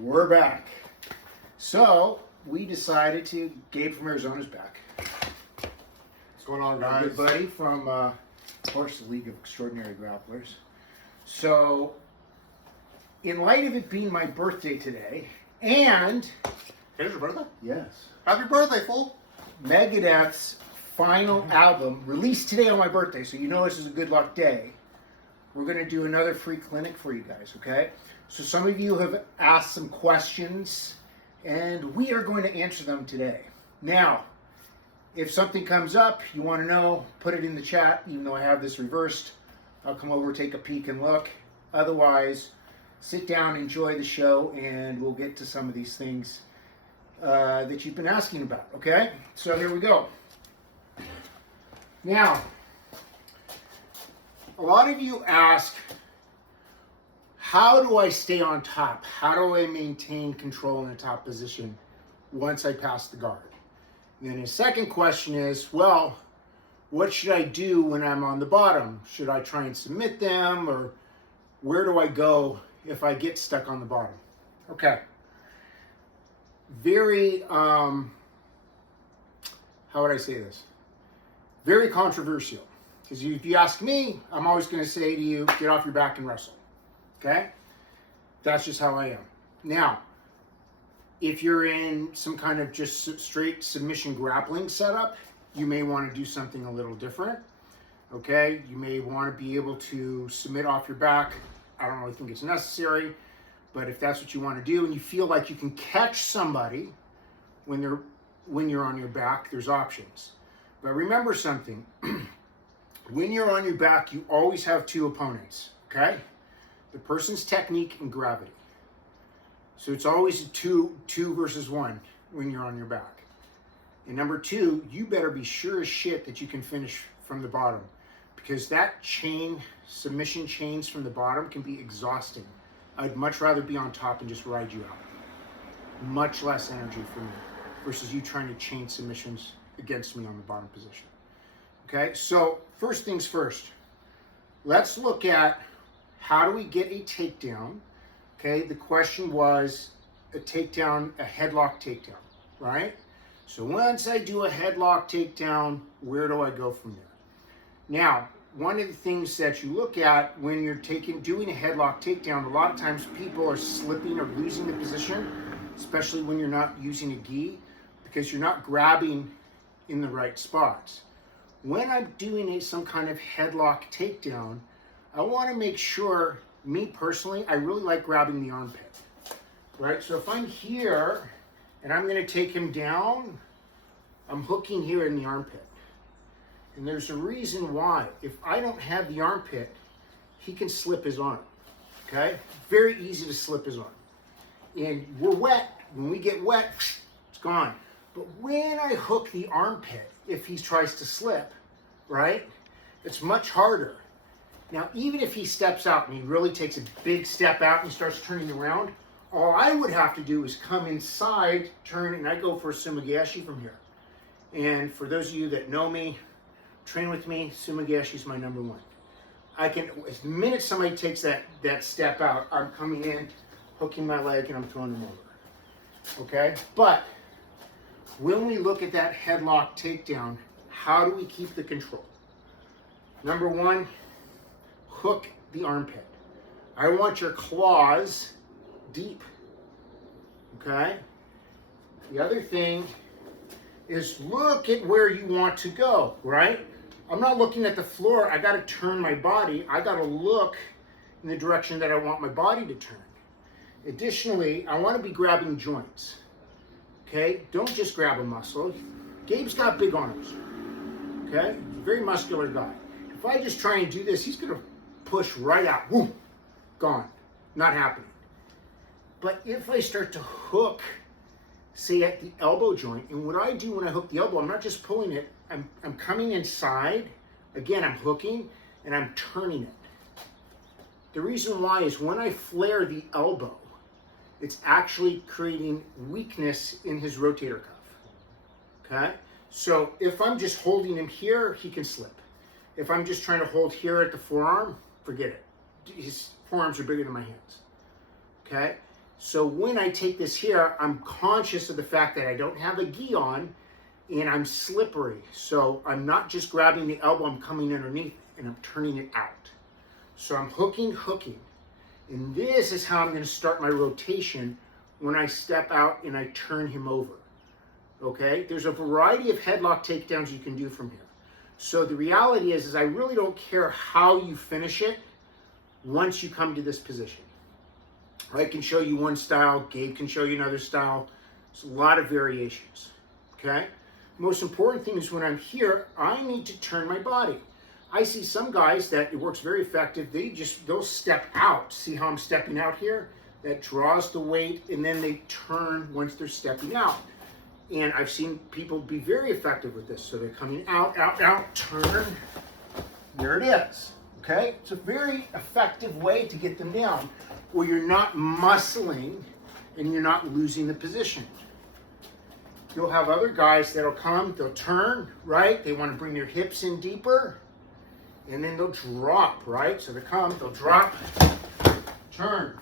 We're back. So we decided to. Gabe from Arizona's back. What's going on, Our guys? good buddy from, of course, the League of Extraordinary Grapplers. So, in light of it being my birthday today, and Today's your birthday? yes, Happy birthday, fool! Megadeth's final album released today on my birthday, so you know this is a good luck day. We're going to do another free clinic for you guys, okay? So some of you have asked some questions, and we are going to answer them today. Now, if something comes up, you want to know, put it in the chat, even though I have this reversed. I'll come over, take a peek, and look. Otherwise, sit down, enjoy the show, and we'll get to some of these things that you've been asking about, okay? So here we go. Now, a lot of you ask, how do I stay on top? How do I maintain control in the top position once I pass the guard? And then the second question is, well, what should I do when I'm on the bottom? Should I try and submit them, or where do I go if I get stuck on the bottom? Okay. Very, how would I say this? Very controversial. Because if you ask me, I'm always going to say to you, get off your back and wrestle. Okay? That's just how I am. Now, if you're in some kind of just straight submission grappling setup, you may want to do something a little different. Okay? You may want to be able to submit off your back. I don't really think it's necessary. But if that's what you want to do and you feel like you can catch somebody when you're on your back, there's options. But remember something. When you're on your back, you always have two opponents, okay? The person's technique and gravity. So it's always two versus one when you're on your back. And number two, you better be sure as shit that you can finish from the bottom, because that submission chains from the bottom can be exhausting. I'd much rather be on top and just ride you out. Much less energy for me versus you trying to chain submissions against me on the bottom position. Okay, so first things first, let's look at how do we get a takedown. Okay, the question was a takedown, a headlock takedown, right? So once I do a headlock takedown, where do I go from there? Now, one of the things that you look at when you're doing a headlock takedown, a lot of times people are slipping or losing the position, especially when you're not using a gi, because you're not grabbing in the right spots. When I'm doing some kind of headlock takedown, I want to make sure, me personally, I really like grabbing the armpit, right? So if I'm here and I'm going to take him down, I'm hooking here in the armpit. And there's a reason why. If I don't have the armpit, he can slip his arm, okay? Very easy to slip his arm. And we're wet. When we get wet, it's gone. But when I hook the armpit, if he tries to slip, right, it's much harder. Now, even if he steps out and he really takes a big step out and he starts turning around, all I would have to do is come inside, turn, and I go for a sumigaeshi from here. And for those of you that know me, train with me, sumigaeshi is my number one. The minute somebody takes that step out, I'm coming in, hooking my leg, and I'm throwing them over. Okay? But when we look at that headlock takedown, how do we keep the control? Number one, hook the armpit. I want your claws deep. Okay? The other thing is look at where you want to go, right? I'm not looking at the floor. I got to turn my body. I got to look in the direction that I want my body to turn. Additionally, I want to be grabbing joints. Okay? Don't just grab a muscle. Gabe's got big arms. Okay? Very muscular guy. If I just try and do this, he's going to push right out. Whoom! Gone. Not happening. But if I start to hook, say at the elbow joint, and what I do when I hook the elbow, I'm not just pulling it, I'm coming inside. Again, I'm hooking, and I'm turning it. The reason why is when I flare the elbow, it's actually creating weakness in his rotator cuff. Okay? So if I'm just holding him here, he can slip. If I'm just trying to hold here at the forearm, forget it. His forearms are bigger than my hands. Okay? So when I take this here, I'm conscious of the fact that I don't have a gi on and I'm slippery. So I'm not just grabbing the elbow, I'm coming underneath and I'm turning it out. So I'm hooking. And this is how I'm going to start my rotation when I step out and I turn him over. Okay? There's a variety of headlock takedowns you can do from here. So the reality is I really don't care how you finish it once you come to this position. I can show you one style, Gabe can show you another style. There's a lot of variations, okay? Most important thing is when I'm here, I need to turn my body. I see some guys that it works very effective. They'll step out. See how I'm stepping out here? That draws the weight and then they turn once they're stepping out. And I've seen people be very effective with this. So they're coming out, turn. There it is, okay? It's a very effective way to get them down where you're not muscling and you're not losing the position. You'll have other guys that'll come, they'll turn, right? They want to bring their hips in deeper and then they'll drop, right? So they come, they'll drop, turn,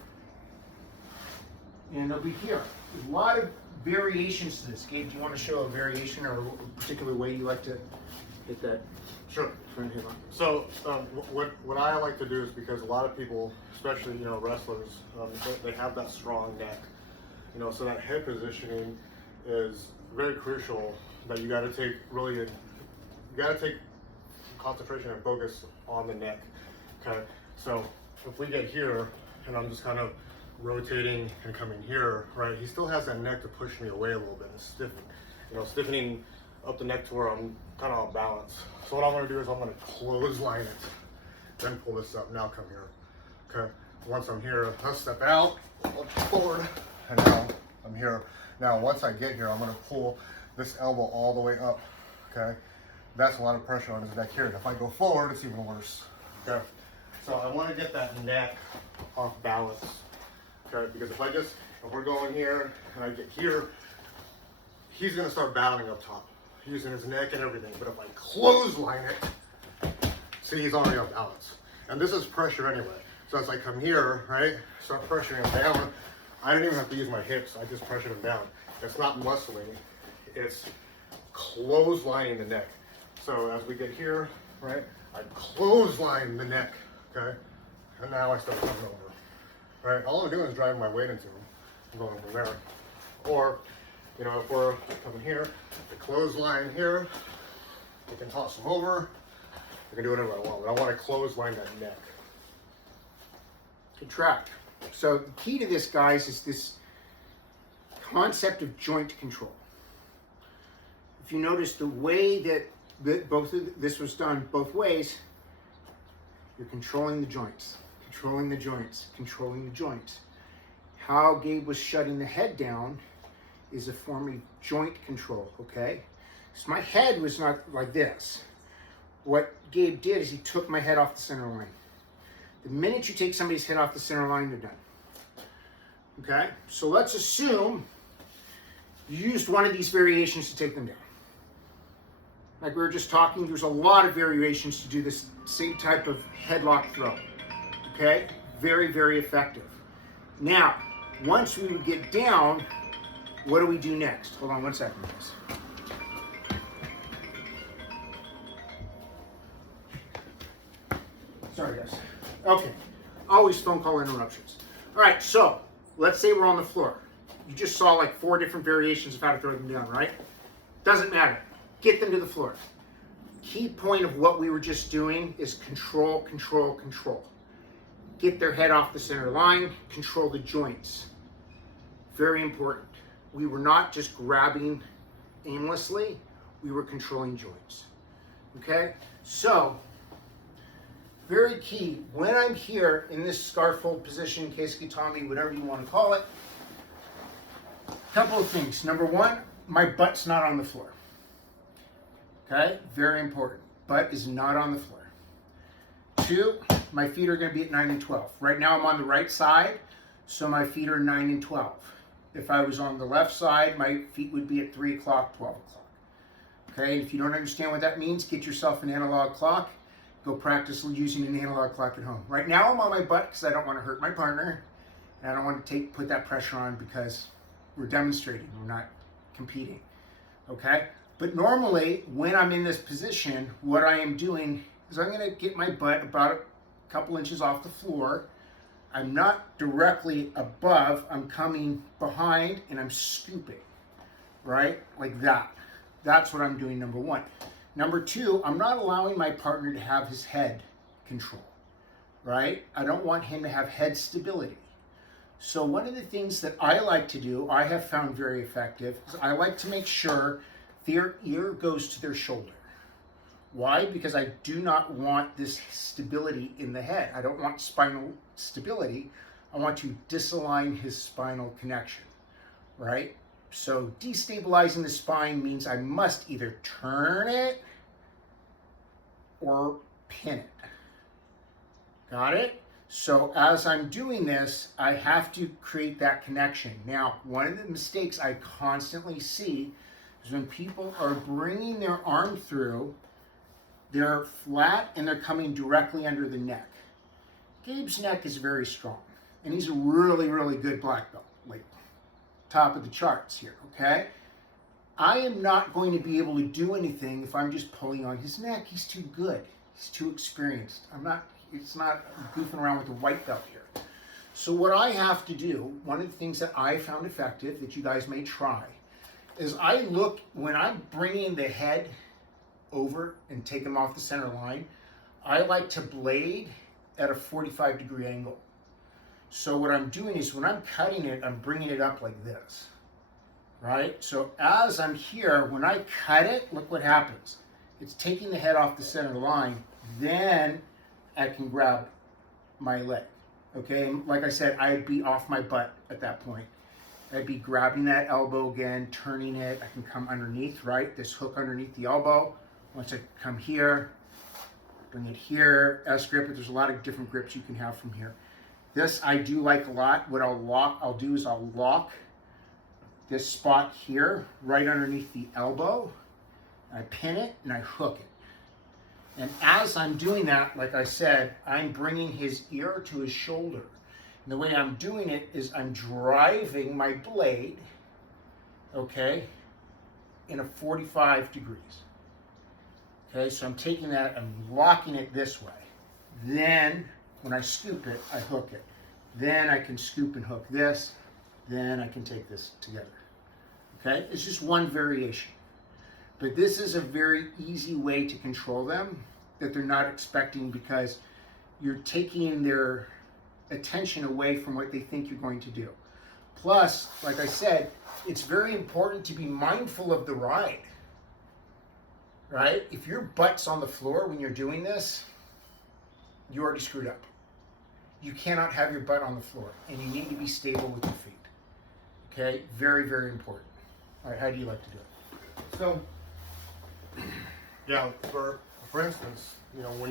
and they'll be here. There's a lot of variations to this. Gabe, do you want to show a variation or a particular way you like to hit that? Sure. Front hip on? So what I like to do is because a lot of people, especially wrestlers, they have that strong neck. So that head positioning is very crucial. That you got to take concentration and focus on the neck. Okay. So if we get here and I'm just kind of rotating and coming here, right? He still has that neck to push me away a little bit and stiffen. Stiffening up the neck to where I'm kind of off balance. So what I'm going to do is I'm going to clothesline it, then pull this up. Now come here. Okay. Once I'm here, I'll step out, look forward, and now I'm here. Now once I get here, I'm going to pull this elbow all the way up. Okay. That's a lot of pressure on his neck here. And if I go forward, it's even worse. Okay. So I want to get that neck off balance. Okay. Because if we're going here and I get here, he's going to start battling up top, using his neck and everything. But if I clothesline it, see, he's already on balance. And this is pressure anyway. So as I come here, right, start pressuring him down, I don't even have to use my hips. I just pressure him down. It's not muscling. It's clotheslining the neck. So as we get here, right, I clothesline the neck, okay? And now I start coming over, right? All I'm doing is driving my weight into him. I'm going from there. Or, if we're coming here, the clothesline here, we can toss him over. I can do whatever I want, but I want to clothesline that neck. Contract. So the key to this, guys, is this concept of joint control. If you notice the way that this was done both ways, you're controlling the joints, controlling the joints, controlling the joints. How Gabe was shutting the head down is a form of joint control, okay? So my head was not like this. What Gabe did is he took my head off the center line. The minute you take somebody's head off the center line, they're done. Okay? So let's assume you used one of these variations to take them down. Like we were just talking, there's a lot of variations to do this same type of headlock throw. Okay? Very, very effective. Now, once we would get down, what do we do next? Hold on one second, guys. Sorry, guys. Okay. Always phone call interruptions. All right, so let's say we're on the floor. You just saw like 4 different variations of how to throw them down, right? Doesn't matter. Get them to the floor. Key point of what we were just doing is control, control, control. Get their head off the center line, control the joints. Very important. We were not just grabbing aimlessly, we were controlling joints. Okay? So, very key, when I'm here in this scarf hold position, keisukitami, whatever you want to call it, a couple of things. Number one, my butt's not on the floor. Okay? Very important. Butt is not on the floor. 2, my feet are going to be at 9 and 12. Right now I'm on the right side, so my feet are 9 and 12. If I was on the left side, my feet would be at 3 o'clock, 12 o'clock. Okay, and if you don't understand what that means, get yourself an analog clock. Go practice using an analog clock at home. Right now I'm on my butt because I don't want to hurt my partner. And I don't want to put that pressure on because we're demonstrating, we're not competing, okay? But normally, when I'm in this position, what I am doing is I'm gonna get my butt about a couple inches off the floor. I'm not directly above, I'm coming behind and I'm scooping, right? Like that. That's what I'm doing, number one. Number two, I'm not allowing my partner to have his head control, right? I don't want him to have head stability. So one of the things that I like to do, I have found very effective, is I like to make sure their ear goes to their shoulder. Why? Because I do not want this stability in the head. I don't want spinal stability. I want to disalign his spinal connection, right? So destabilizing the spine means I must either turn it or pin it. Got it? So as I'm doing this, I have to create that connection. Now, one of the mistakes I constantly see is when people are bringing their arm through, they're flat and they're coming directly under the neck. Gabe's neck is very strong, and he's a really, really good black belt, like top of the charts here, okay? I am not going to be able to do anything if I'm just pulling on his neck. He's too good. He's too experienced. It's not goofing around with a white belt here. So what I have to do, one of the things that I found effective that you guys may try, is I look, when I'm bringing the head over and take him off the center line, I like to blade at a 45-degree angle. So what I'm doing is when I'm cutting it, I'm bringing it up like this, right? So as I'm here, when I cut it, look what happens. It's taking the head off the center line, then I can grab my leg, okay? And like I said, I'd be off my butt at that point. I'd be grabbing that elbow again, turning it. I can come underneath, right? This hook underneath the elbow. Once I come here, bring it here, S-grip, there's a lot of different grips you can have from here. This I do like a lot. What I'll do is I'll lock this spot here, right underneath the elbow. I pin it and I hook it. And as I'm doing that, like I said, I'm bringing his ear to his shoulder. And the way I'm doing it is I'm driving my blade, okay, in a 45 degrees. Okay, so I'm taking that, I'm locking it this way. Then, when I scoop it, I hook it. Then I can scoop and hook this. Then I can take this together. Okay, it's just one variation. But this is a very easy way to control them that they're not expecting, because you're taking their attention away from what they think you're going to do. Plus, like I said, it's very important to be mindful of the ride, right? If your butt's on the floor when you're doing this, you already screwed up. You cannot have your butt on the floor, and you need to be stable with your feet. Okay, very, very important. All right, how do you like to do it? So, yeah, for instance, you know, when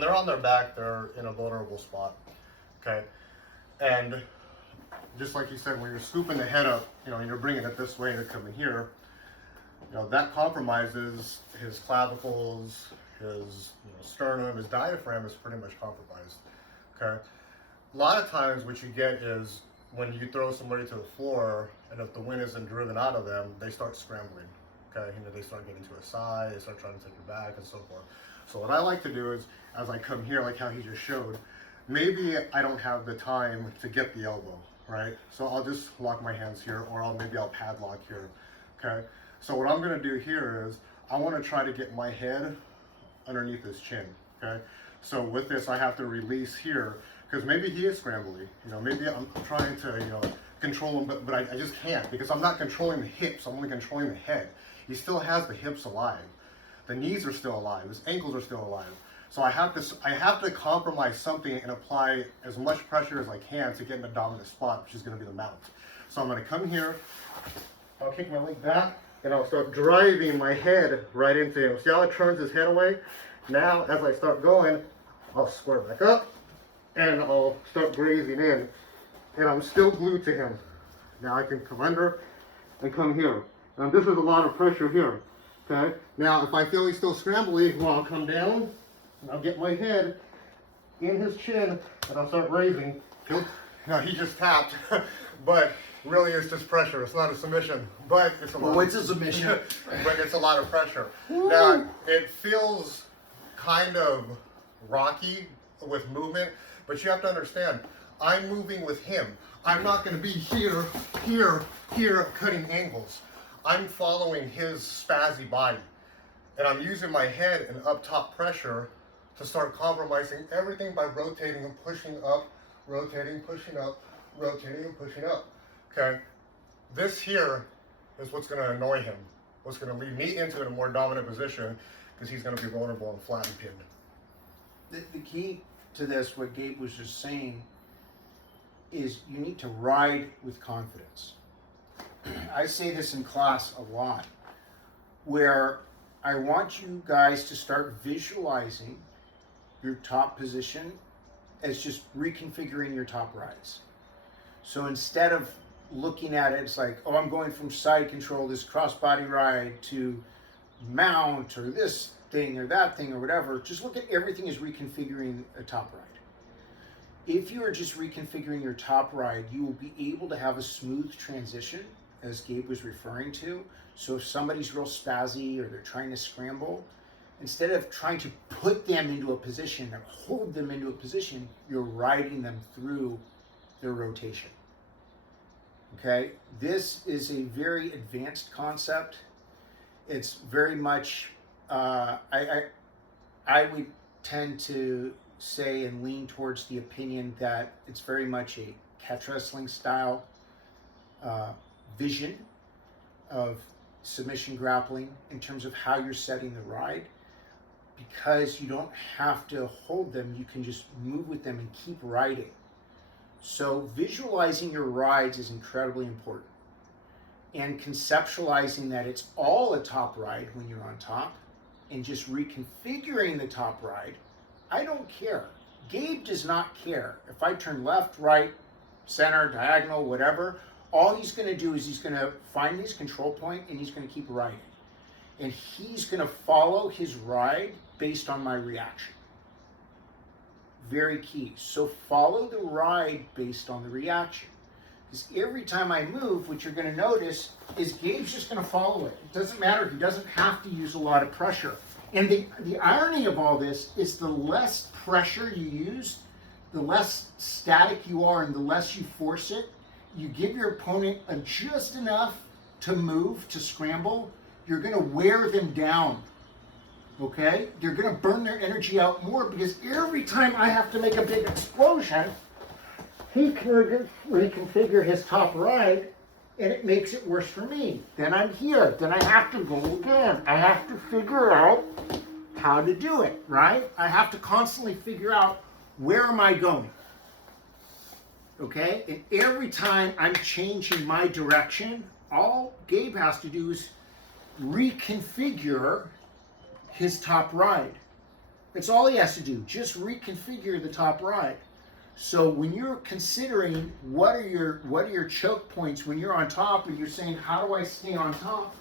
they're on their back, they're in a vulnerable spot, okay? And just like you said, when you're scooping the head up, you know, and you're bringing it this way and it's coming here, you know, that compromises his clavicles, his sternum, his diaphragm is pretty much compromised, okay? A lot of times what you get is when you throw somebody to the floor, and if the wind isn't driven out of them, they start scrambling, okay? You know, they start getting to a side, they start trying to take your back and so forth. So what I like to do is, as I come here, like how he just showed, maybe I don't have the time to get the elbow, right? So I'll just lock my hands here, or maybe I'll padlock here, okay? So what I'm gonna do here is, I wanna try to get my head underneath his chin, okay? So with this, I have to release here, because maybe he is scrambly, you know, maybe I'm trying to, control him, but I just can't, because I'm not controlling the hips, I'm only controlling the head. He still has the hips alive. The knees are still alive, his ankles are still alive. So I have to compromise something and apply as much pressure as I can to get in the dominant spot, which is gonna be the mount. So I'm gonna come here, I'll kick my leg back, and I'll start driving my head right into him. See how it turns his head away? Now, as I start going, I'll square back up, and I'll start grazing in, and I'm still glued to him. Now I can come under and come here. And this is a lot of pressure here, okay? Now, if I feel he's still scrambly, well, I'll come down, and I'll get my head in his chin, and I'll start raising, No, he just tapped, but really it's just pressure. It's not a submission, but it's a lot. Oh, it's a submission. But it's a lot of pressure. Now, it feels kind of rocky with movement, but you have to understand, I'm moving with him. I'm not going to be here, here, here, cutting angles. I'm following his spazzy body, and I'm using my head and up top pressure to start compromising everything by rotating and pushing up, rotating, pushing up, rotating and pushing up. Okay, this here is what's going to annoy him. What's going to lead me into a more dominant position, because he's going to be vulnerable and flat and pinned. The key to this, what Gabe was just saying, is you need to ride with confidence. I say this in class a lot, where I want you guys to start visualizing your top position as just reconfiguring your top rides. So instead of looking at it, it's like, oh, I'm going from side control, this crossbody ride, to mount, or this thing or that thing or whatever. Just look at everything as reconfiguring a top ride. If you are just reconfiguring your top ride, you will be able to have a smooth transition, as Gabe was referring to. So if somebody's real spazzy or they're trying to scramble, instead of trying to put them into a position or hold them into a position, you're riding them through their rotation. Okay, this is a very advanced concept. It's very much, I would tend to say and lean towards the opinion that it's very much a catch wrestling style vision of submission grappling in terms of how you're setting the ride, because you don't have to hold them, you can just move with them and keep riding. So visualizing your rides is incredibly important, and conceptualizing that it's all a top ride when you're on top, and just reconfiguring the top ride. I don't care. Gabe does not care. If I turn left, right, center, diagonal, whatever, all he's going to do is he's going to find his control point and he's going to keep riding. And he's going to follow his ride based on my reaction. Very key. So follow the ride based on the reaction. Because every time I move, what you're going to notice is Gabe's just going to follow it. It doesn't matter. He doesn't have to use a lot of pressure. And the irony of all this is the less pressure you use, the less static you are, and the less you force it, you give your opponent just enough to move, to scramble, you're going to wear them down. Okay? You're going to burn their energy out more, because every time I have to make a big explosion, he can reconfigure his top ride, and it makes it worse for me. Then I'm here. Then I have to go again. I have to figure out how to do it, right? I have to constantly figure out, where am I going? Okay? And every time I'm changing my direction, all Gabe has to do is reconfigure his top ride. That's all he has to do. Just reconfigure the top ride. So when you're considering what are your choke points when you're on top, and you're saying, how do I stay on top?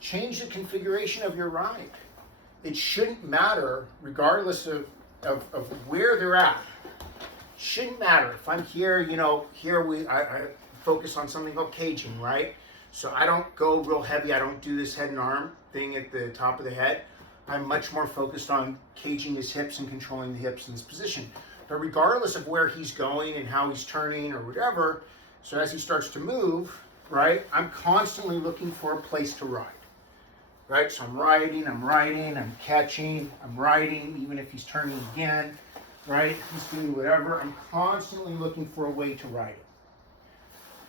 Change the configuration of your ride. It shouldn't matter, regardless of where they're at. Shouldn't matter. If I'm here, here I focus on something called caging, right? So I don't go real heavy. I don't do this head and arm thing at the top of the head. I'm much more focused on caging his hips and controlling the hips in this position. But regardless of where he's going and how he's turning or whatever, so as he starts to move, right, I'm constantly looking for a place to ride, right? So I'm riding, I'm catching, I'm riding, even if he's turning again, right? He's doing whatever. I'm constantly looking for a way to ride it.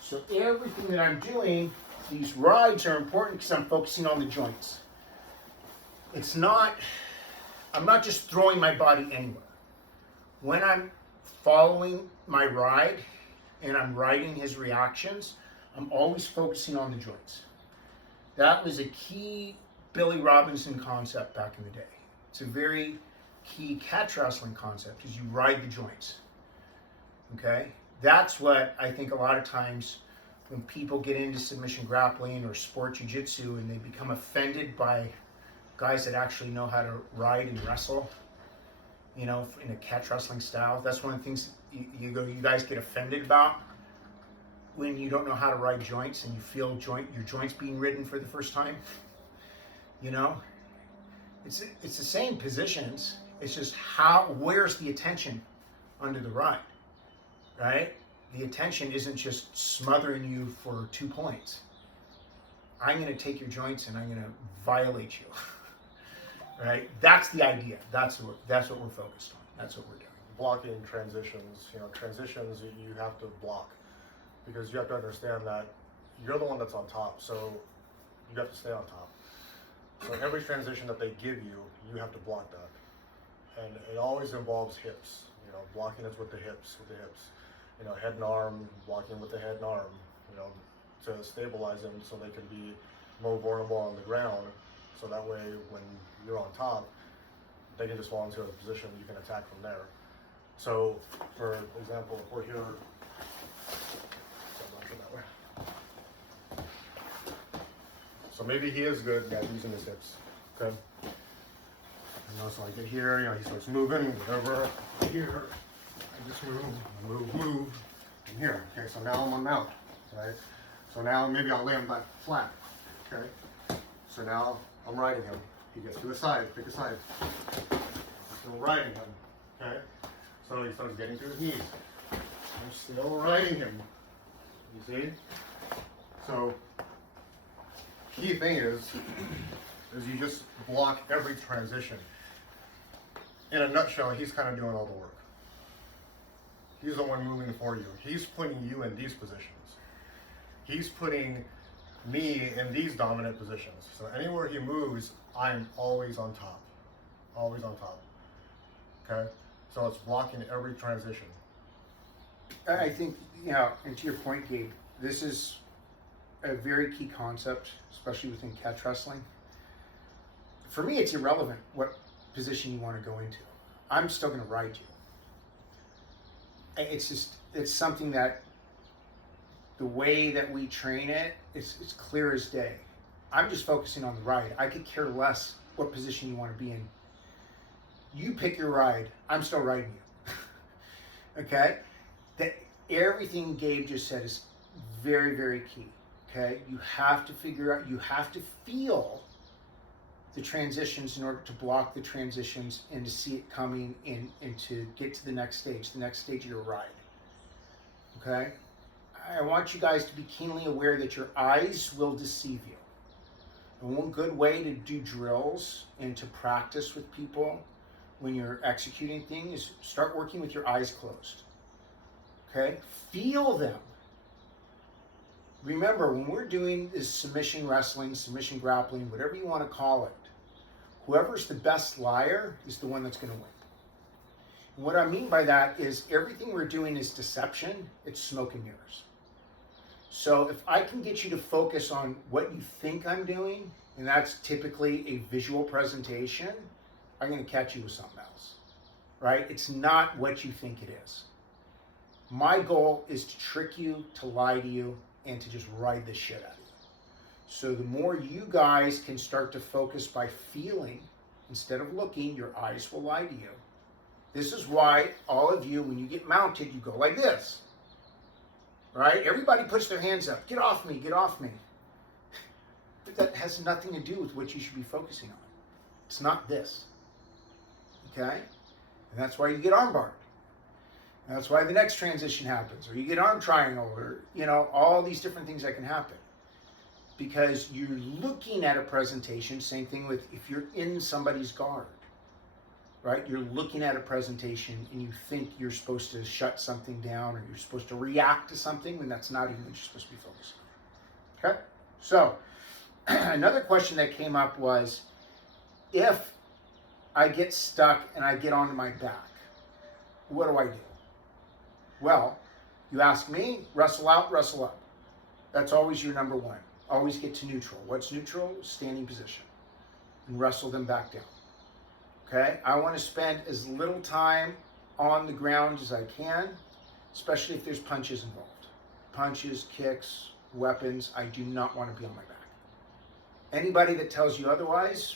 So everything that I'm doing, these rides are important because I'm focusing on the joints. I'm not just throwing my body anywhere. When I'm following my ride and I'm riding his reactions, I'm always focusing on the joints. That was a key Billy Robinson concept back in the day. It's a very key catch wrestling concept, because you ride the joints. Okay? That's what I think a lot of times when people get into submission grappling or sport jiu-jitsu and they become offended by guys that actually know how to ride and wrestle, you know, in a catch wrestling style. That's one of the things you guys get offended about when you don't know how to ride joints and you feel your joints being ridden for the first time. You know, it's the same positions. It's just where's the attention under the ride, right? The attention isn't just smothering you for 2 points. I'm going to take your joints and I'm going to violate you, right? That's the idea. That's what we're focused on. That's what we're doing. Blocking transitions, transitions you have to block, because you have to understand that you're the one that's on top, so you have to stay on top. So every transition that they give you, you have to block that. And it always involves hips, blocking it with the hips, head and arm, blocking with the head and arm, to stabilize them so they can be more vulnerable on the ground. So that way, when you're on top, they can just fall into a position you can attack from there. So, for example, if we're here, so maybe he is good at using his hips. Okay. So I get here, he starts moving, whatever. Here, I just move, and here. Okay, so now I'm on mount, right? So now maybe I'll lay him back flat. Okay. So now I'm riding him. He gets to the side, pick a side. Still riding him. Okay. So he starts getting to his knees. I'm still riding him. You see? So key thing is you just block every transition. In a nutshell, he's kind of doing all the work. He's the one moving for you. He's putting you in these positions. He's putting me in these dominant positions. So anywhere he moves, I'm always on top. Always on top. Okay? So it's blocking every transition. I think, and to your point, Gabe, this is a very key concept, especially within catch wrestling. For me, it's irrelevant what position you want to go into. I'm still going to ride you. It's something that the way that we train it's clear as day. I'm just focusing on the ride. I could care less what position you want to be in. You pick your ride. I'm still riding you. Okay? Everything Gabe just said is very, very key. Okay? You have to figure out, you have to feel the transitions in order to block the transitions and to see it coming in and to get to the next stage of your ride. Okay? I want you guys to be keenly aware that your eyes will deceive you. And one good way to do drills and to practice with people when you're executing things is start working with your eyes closed. Okay? Feel them. Remember, when we're doing this submission wrestling, submission grappling, whatever you want to call it, whoever's the best liar is the one that's going to win. And what I mean by that is everything we're doing is deception. It's smoke and mirrors. So if I can get you to focus on what you think I'm doing, and that's typically a visual presentation, I'm going to catch you with something else, right? It's not what you think it is. My goal is to trick you, to lie to you, and to just ride the shit out of you. So the more you guys can start to focus by feeling instead of looking, your eyes will lie to you. This is why all of you, when you get mounted, you go like this. Right? Everybody puts their hands up. Get off me, get off me. But that has nothing to do with what you should be focusing on. It's not this. Okay? And that's why you get armbarred. And that's why the next transition happens. Or you get arm triangle, or, all these different things that can happen. Because you're looking at a presentation, same thing with if you're in somebody's guard. Right? You're looking at a presentation and you think you're supposed to shut something down or you're supposed to react to something when that's not even what you're supposed to be focusing on. Okay? So, another question that came up was, if I get stuck and I get onto my back, what do I do? Well, you ask me, wrestle out, wrestle up. That's always your number one. Always get to neutral. What's neutral? Standing position. And wrestle them back down. Okay, I want to spend as little time on the ground as I can, especially if there's punches involved. Punches, kicks, weapons, I do not want to be on my back. Anybody that tells you otherwise,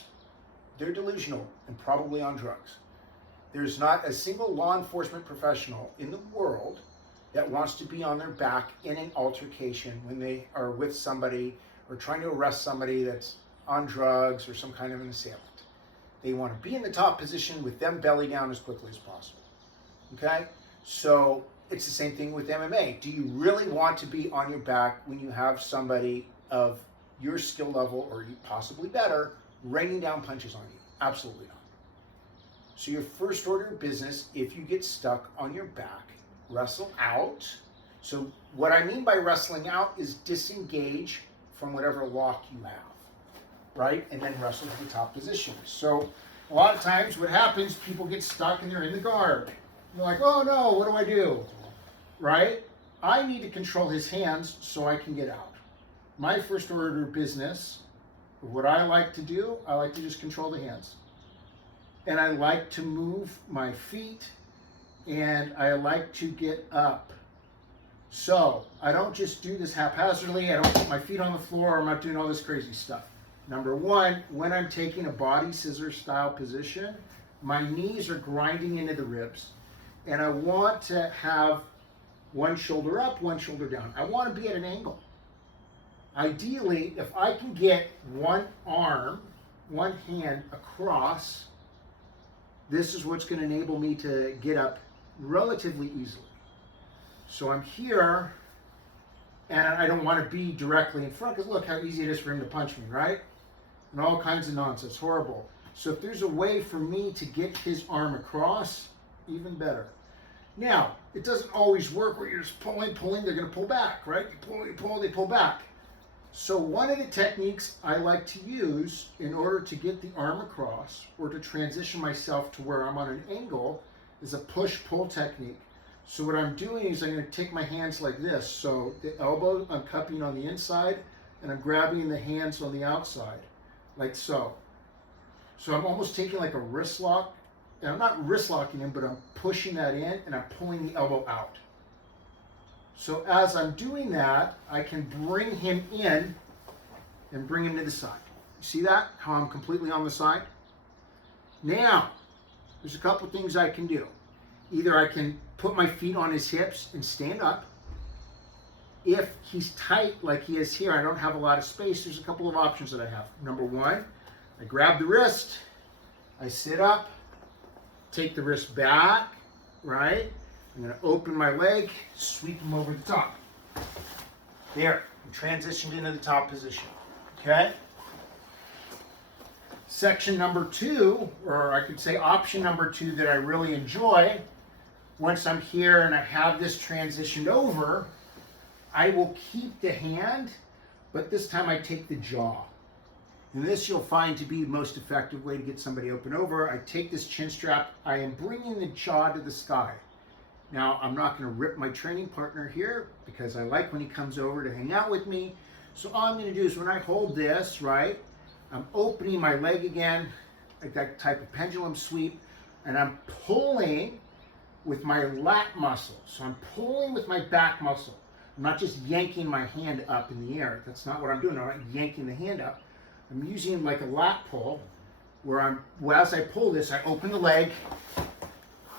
they're delusional and probably on drugs. There's not a single law enforcement professional in the world that wants to be on their back in an altercation when they are with somebody or trying to arrest somebody that's on drugs or some kind of an assailant. They want to be in the top position with them belly down as quickly as possible. Okay? So it's the same thing with MMA. Do you really want to be on your back when you have somebody of your skill level or possibly better raining down punches on you? Absolutely not. So your first order of business, if you get stuck on your back, wrestle out. So what I mean by wrestling out is disengage from whatever lock you have, right? And then wrestle to the top position. So a lot of times what happens, people get stuck and they're in the guard. They're like, oh no, what do I do? Right? I need to control his hands so I can get out. My first order of business, what I like to do, I like to just control the hands. And I like to move my feet, and I like to get up. So I don't just do this haphazardly. I don't put my feet on the floor. I'm not doing all this crazy stuff. Number one, when I'm taking a body scissor style position, my knees are grinding into the ribs. And I want to have one shoulder up, one shoulder down. I want to be at an angle. Ideally, if I can get one arm, one hand across, this is what's going to enable me to get up relatively easily. So I'm here, and I don't want to be directly in front, because look how easy it is for him to punch me, right? And all kinds of nonsense, horrible. So if there's a way for me to get his arm across, even better. Now, it doesn't always work where you're just pulling, they're going to pull back, right? You pull, they pull back. So one of the techniques I like to use in order to get the arm across or to transition myself to where I'm on an angle is a push-pull technique. So what I'm doing is I'm going to take my hands like this. So the elbow, I'm cupping on the inside, and I'm grabbing the hands on the outside, like so. So I'm almost taking like a wrist lock, and I'm not wrist locking him, but I'm pushing that in, and I'm pulling the elbow out. So as I'm doing that, I can bring him in and bring him to the side. You see that? How I'm completely on the side? Now, there's a couple things I can do. Either I can put my feet on his hips and stand up. If he's tight like he is here, I don't have a lot of space, there's a couple of options that I have. Number one, I grab the wrist, I sit up, take the wrist back, right? I'm going to open my leg, sweep him over the top. There, I'm transitioned into the top position, okay? Section number two, or I could say option number two that I really enjoy, once I'm here and I have this transitioned over, I will keep the hand, but this time I take the jaw. And this you'll find to be the most effective way to get somebody open over. I take this chin strap, I am bringing the jaw to the sky. Now, I'm not going to rip my training partner here because I like when he comes over to hang out with me. So all I'm going to do is when I hold this, right, I'm opening my leg again, like that type of pendulum sweep, and I'm pulling with my lat muscle. So I'm pulling with my back muscle. I'm not just yanking my hand up in the air. That's not what I'm doing. I'm not yanking the hand up. I'm using like a lat pull where as I pull this, I open the leg,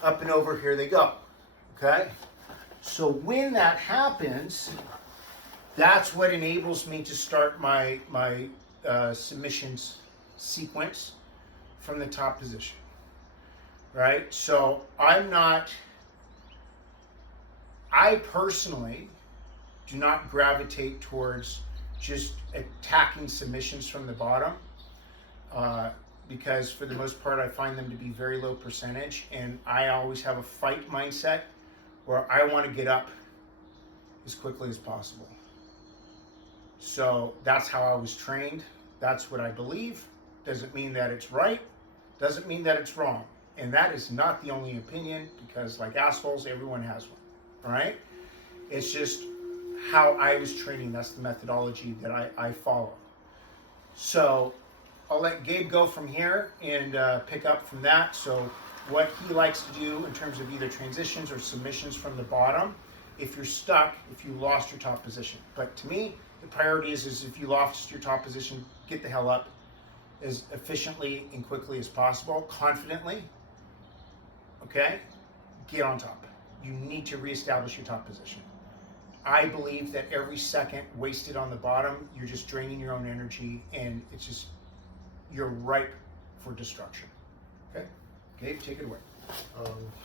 up and over, here they go. Okay, so when that happens, that's what enables me to start my submissions sequence from the top position, right? So I personally do not gravitate towards just attacking submissions from the bottom because for the most part I find them to be very low percentage, and I always have a fight mindset where I want to get up as quickly as possible. So that's how I was trained. That's what I believe. Doesn't mean that it's right. Doesn't mean that it's wrong. And that is not the only opinion, because like assholes, everyone has one, right? It's just how I was training. That's the methodology that I follow. So I'll let Gabe go from here and pick up from that. So what he likes to do in terms of either transitions or submissions from the bottom, if you're stuck, if you lost your top position. But to me, the priority is if you lost your top position, get the hell up as efficiently and quickly as possible, confidently, okay, get on top. You need to reestablish your top position. I believe that every second wasted on the bottom, you're just draining your own energy, and it's just, you're ripe for destruction. Okay? Gabe, take it away.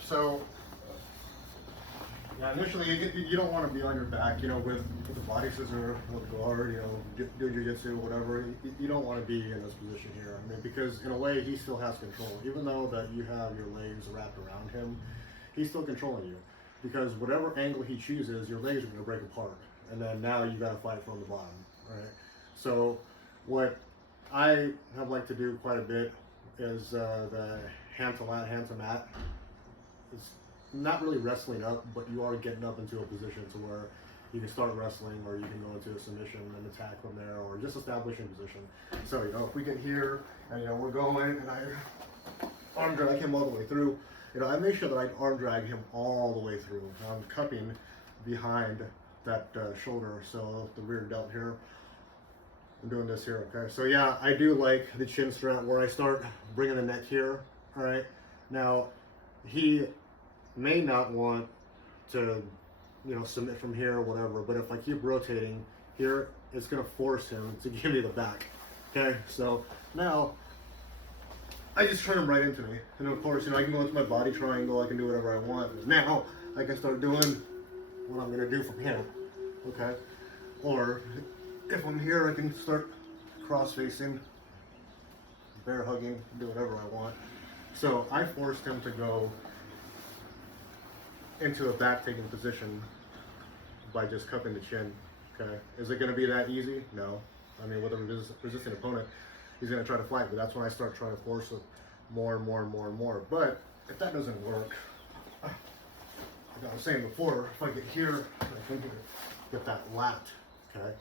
So, yeah, initially you don't want to be on your back, you know, with the body scissor, with guard, you know, do jiu-jitsu, whatever. You don't want to be in this position here. I mean, because in a way he still has control. Even though that you have your legs wrapped around him, he's still controlling you. Because whatever angle he chooses, your legs are going to break apart. And then now you got to fight from the bottom, right? So what I have liked to do quite a bit is the hand to lat, hand to mat. It's not really wrestling up, but you are getting up into a position to where you can start wrestling, or you can go into a submission and attack from there, or just establishing position. So, you know, if we get here and, you know, we're going and I arm drag him all the way through, you know, I make sure that I arm drag him all the way through. I'm cupping behind that shoulder, so the rear delt here. I'm doing this here, okay? So yeah, I do like the chin strap where I start bringing the neck here, all right? Now, he may not want to, you know, submit from here or whatever, but if I keep rotating here, it's gonna force him to give me the back, okay? So now, I just turn him right into me. And of course, you know, I can go into my body triangle, I can do whatever I want. Now, I can start doing what I'm gonna do from here, okay? Or, if I'm here, I can start cross-facing, bear hugging, do whatever I want. So, I forced him to go into a back-taking position by just cupping the chin, okay? Is it gonna be that easy? No. I mean, with a resistant opponent, he's going to try to fight, but that's when I start trying to force it more and more and more and more. But if that doesn't work, like I was saying before, if I get here, I can get that lat, okay?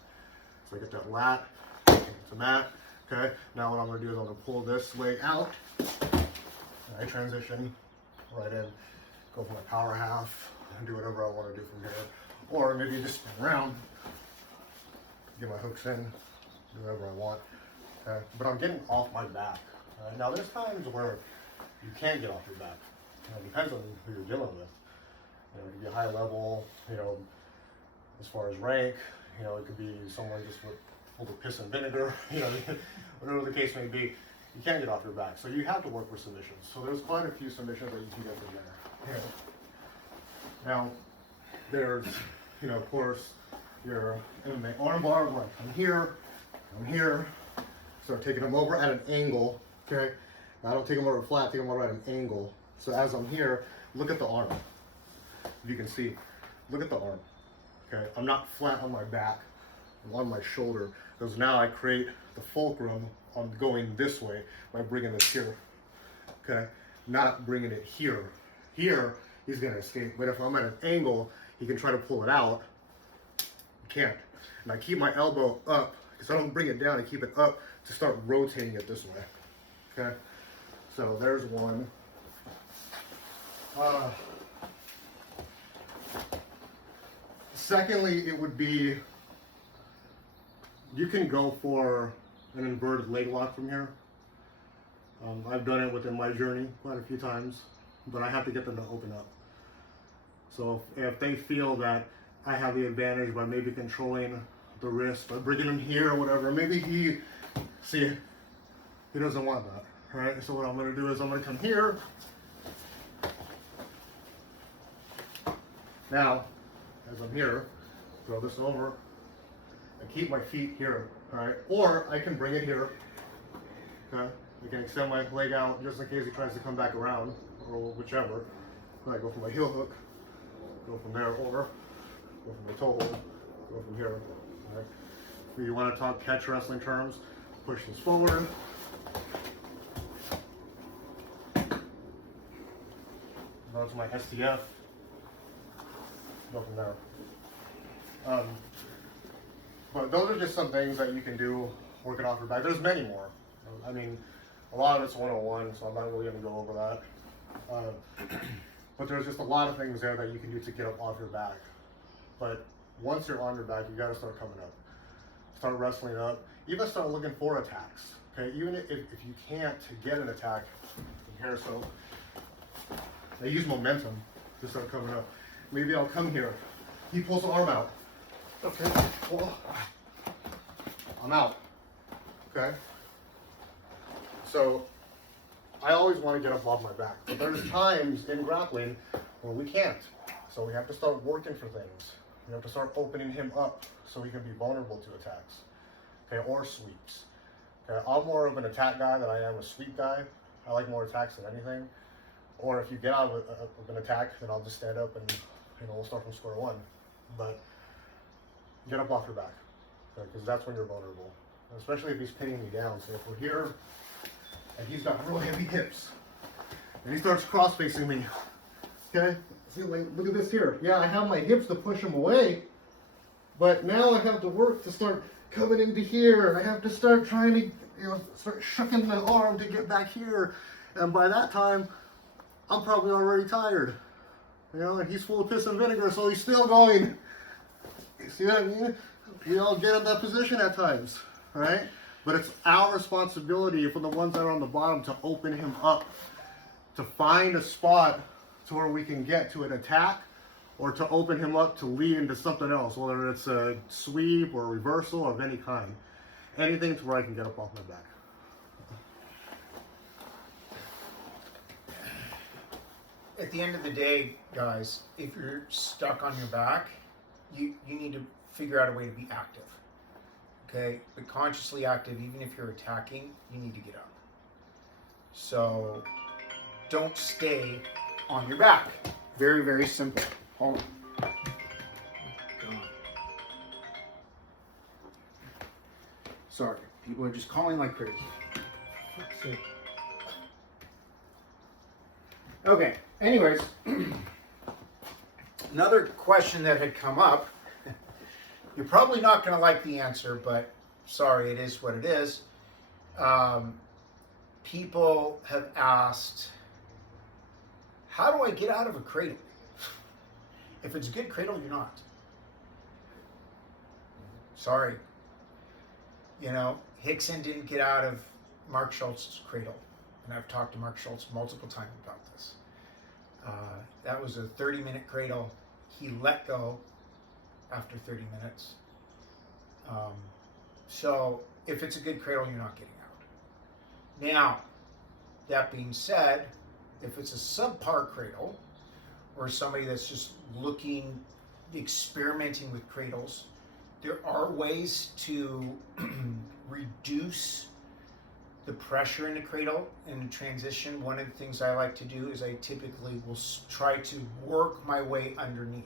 So I get that lat, it's a mat, okay? Now what I'm going to do is I'm going to pull this leg out, and I transition right in, go for my power half, and do whatever I want to do from here. Or maybe just spin around, get my hooks in, do whatever I want. Okay, but I'm getting off my back. Right? Now there's times where you can't get off your back. You know, it depends on who you're dealing with. You know, it could be a high level, you know, as far as rank, you know, it could be someone just with full of piss and vinegar, you know, whatever the case may be, you can't get off your back. So you have to work with submissions. So there's quite a few submissions that you can get from there. You know. Now, there's, you know, of course, your MMA armbar, where I'm here, start taking them over at an angle, okay? I don't take them over flat, take them over at an angle. So as I'm here, look at the arm. If you can see, look at the arm, okay? I'm not flat on my back, I'm on my shoulder, because now I create the fulcrum on going this way by bringing this here, okay? Not bringing it here. Here, he's gonna escape, but if I'm at an angle, he can try to pull it out, he can't. And I keep my elbow up, because I don't bring it down, I keep it up to start rotating it this way, okay? So there's one. Secondly, it would be, you can go for an inverted leg lock from here. I've done it within my journey quite a few times, but I have to get them to open up. So if they feel that I have the advantage by maybe controlling the wrist, by bringing him here or whatever, maybe he doesn't want that, right? So what I'm gonna do is I'm gonna come here. Now, as I'm here, throw this over, and keep my feet here, all right? Or I can bring it here, okay? I can extend my leg out just in case he tries to come back around, or whichever. I go for my heel hook, go from there over, go from my toe hold, go from here, all right? If you want to talk catch wrestling terms, push this forward. Go to my STF, go from there. But those are just some things that you can do working off your back. There's many more. I mean, a lot of it's 101, so I'm not really going to go over that. But there's just a lot of things there that you can do to get up off your back. But once you're on your back, you got to start coming up. Start wrestling up. Even start looking for attacks. Okay, even if you can't get an attack from here, so I use momentum to start coming up. Maybe I'll come here. He pulls the arm out. Okay. Well, I'm out. Okay. So I always want to get up off my back, but there's times in grappling where we can't. So we have to start working for things. We have to start opening him up so he can be vulnerable to attacks, okay, or sweeps. Okay, I'm more of an attack guy than I am a sweep guy. I like more attacks than anything. Or if you get out of an attack, then I'll just stand up and we'll start from square one. But get up off your back, because that's when you're vulnerable, especially if he's pinning me down. So if we're here and he's got really heavy hips and he starts cross facing me, okay, see, like, look at this here. Yeah, I have my hips to push him away, but now I have to work to start coming into here. I have to start trying to, start shucking the arm to get back here, and by that time I'm probably already tired, and he's full of piss and vinegar, so he's still going. You see what I mean? We all get in that position at times, right? But it's our responsibility for the ones that are on the bottom to open him up, to find a spot to where we can get to an attack, or to open him up to lead into something else, whether it's a sweep or a reversal of any kind. Anything to where I can get up off my back. At the end of the day, guys, if you're stuck on your back, you need to figure out a way to be active. Okay? But consciously active, even if you're attacking, you need to get up. So don't stay on your back. Very, very simple. Hold on. Sorry, people are just calling like crazy. Okay, anyways, another question that had come up. You're probably not going to like the answer, but sorry, it is what it is. People have asked, how do I get out of a cradle? If it's a good cradle, you're not. Sorry. Hickson didn't get out of Mark Schultz's cradle. And I've talked to Mark Schultz multiple times about this. That was a 30-minute cradle. He let go after 30 minutes. So if it's a good cradle, you're not getting out. Now, that being said, if it's a subpar cradle, or somebody that's just experimenting with cradles, there are ways to reduce the pressure in the cradle in transition. One of the things I like to do is I typically will try to work my way underneath,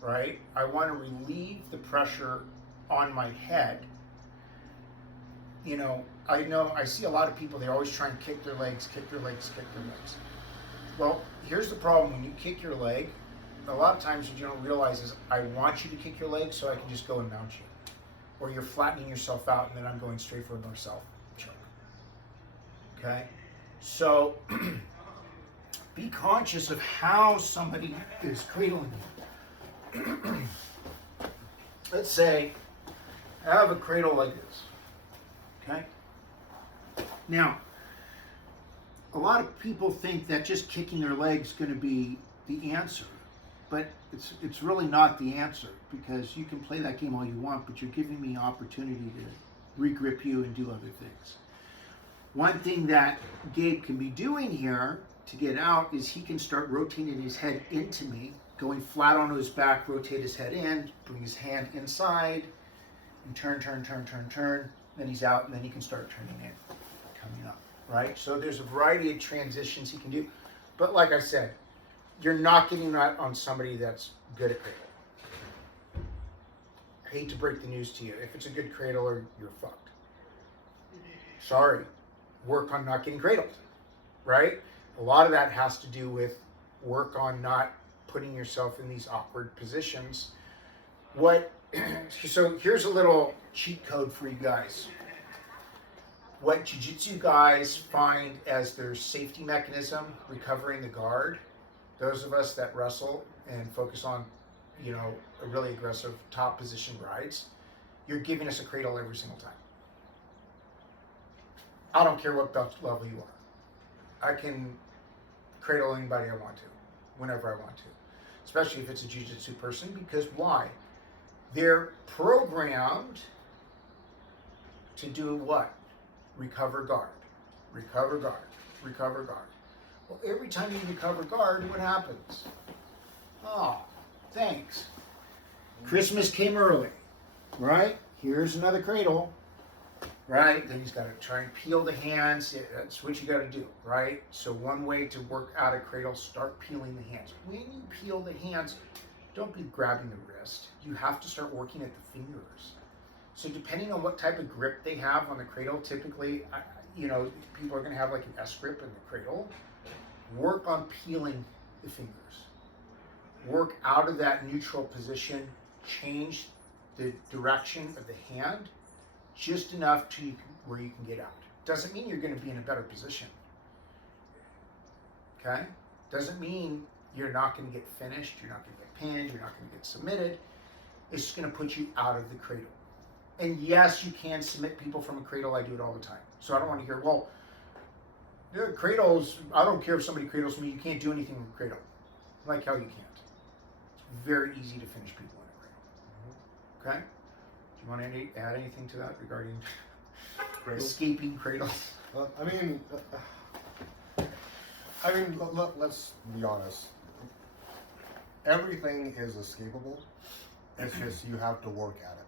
right? I want to relieve the pressure on my head. I see a lot of people, they always try and kick their legs. Well, here's the problem. When you kick your leg, a lot of times what you don't realize is I want you to kick your leg so I can just go and mount you. Or you're flattening yourself out and then I'm going straight for a north-south choke. Okay? So, be conscious of how somebody is cradling you. Let's say I have a cradle like this. Okay? Now, a lot of people think that just kicking their legs is going to be the answer, but it's really not the answer, because you can play that game all you want, but you're giving me opportunity to regrip you and do other things. One thing that Gabe can be doing here to get out is he can start rotating his head into me, going flat onto his back, rotate his head in, bring his hand inside, and turn, then he's out, and then he can start turning in, coming up. Right? So there's a variety of transitions he can do. But like I said, you're not getting that on somebody that's good at cradle. I hate to break the news to you. If it's a good cradler, you're fucked. Sorry. Work on not getting cradled. Right? A lot of that has to do with work on not putting yourself in these awkward positions. So here's a little cheat code for you guys. What jiu-jitsu guys find as their safety mechanism, recovering the guard, those of us that wrestle and focus on, a really aggressive top position rides, you're giving us a cradle every single time. I don't care what belt level you are. I can cradle anybody I want to, whenever I want to, especially if it's a jiu-jitsu person, because why? They're programmed to do what? Recover guard, recover guard, recover guard. Well, every time you recover guard, what happens? Oh, thanks. Christmas came early, right? Here's another cradle, right? Then he's got to try and peel the hands. That's what you got to do, right? So one way to work out a cradle, start peeling the hands. When you peel the hands, don't be grabbing the wrist. You have to start working at the fingers. So depending on what type of grip they have on the cradle, typically, you know, people are going to have like an S grip in the cradle. Work on peeling the fingers. Work out of that neutral position. Change the direction of the hand just enough to where you can get out. Doesn't mean you're going to be in a better position. Okay? Doesn't mean you're not going to get finished, you're not going to get pinned, you're not going to get submitted. It's just going to put you out of the cradle. And yes, you can submit people from a cradle. I do it all the time. So I don't want to hear, well, yeah, cradles, I don't care if somebody cradles me, you can't do anything with a cradle. Like how you can't. It's very easy to finish people in a cradle. Okay? Do you want to add anything to that regarding escaping cradles? Let's be honest. Everything is escapable. It's just you have to work at it.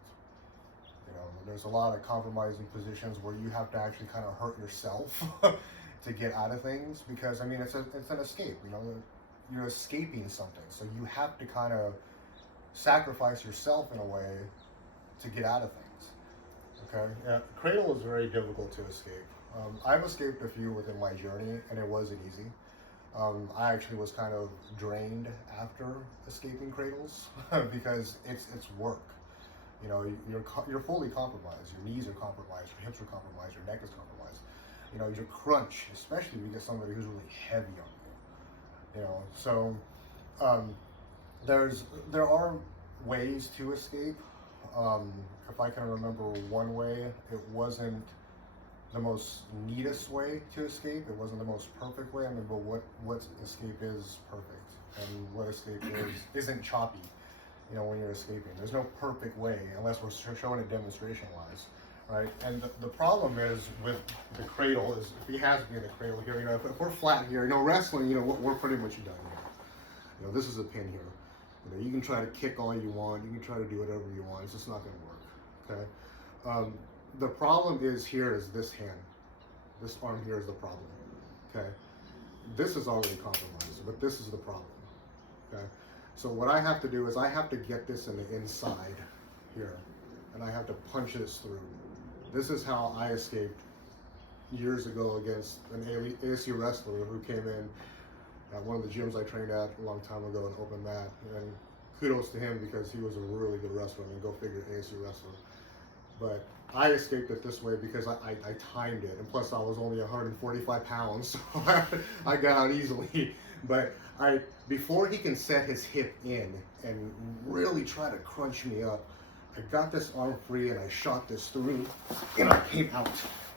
You know, there's a lot of compromising positions where you have to actually kind of hurt yourself to get out of things, because I mean it's an escape. You know, you're escaping something, so you have to kind of sacrifice yourself in a way to get out of things. Okay, yeah, cradle is very difficult to escape. I've escaped a few within my journey, and it wasn't easy. I actually was kind of drained after escaping cradles because it's work. You know, you're fully compromised. Your knees are compromised. Your hips are compromised. Your neck is compromised. You know, your crunch, especially if you get somebody who's really heavy on you. You know, so there are ways to escape. If I can remember one way, it wasn't the most neatest way to escape. It wasn't the most perfect way. I mean, but what escape is perfect, and what escape isn't choppy. You know, when you're escaping, there's no perfect way unless we're showing it demonstration-wise, right? And the problem is with the cradle is if he has me in the cradle here, you know, if we're flat here, you know, wrestling, you know, we're pretty much done here. You know, this is a pin here. You know, you can try to kick all you want, you can try to do whatever you want. It's just not going to work. Okay. The problem is here is this hand. This arm here is the problem. Okay. This is already compromised, but this is the problem. Okay. So what I have to do is I have to get this in the inside here, and I have to punch this through. This is how I escaped years ago against an ASU wrestler who came in at one of the gyms I trained at a long time ago, an open mat, and kudos to him because he was a really good wrestler. I mean, go figure, ASU wrestler. But I escaped it this way because I timed it, and plus I was only 145 pounds, so I got out easily. But before he can set his hip in and really try to crunch me up, I got this arm free and I shot this through, and I came out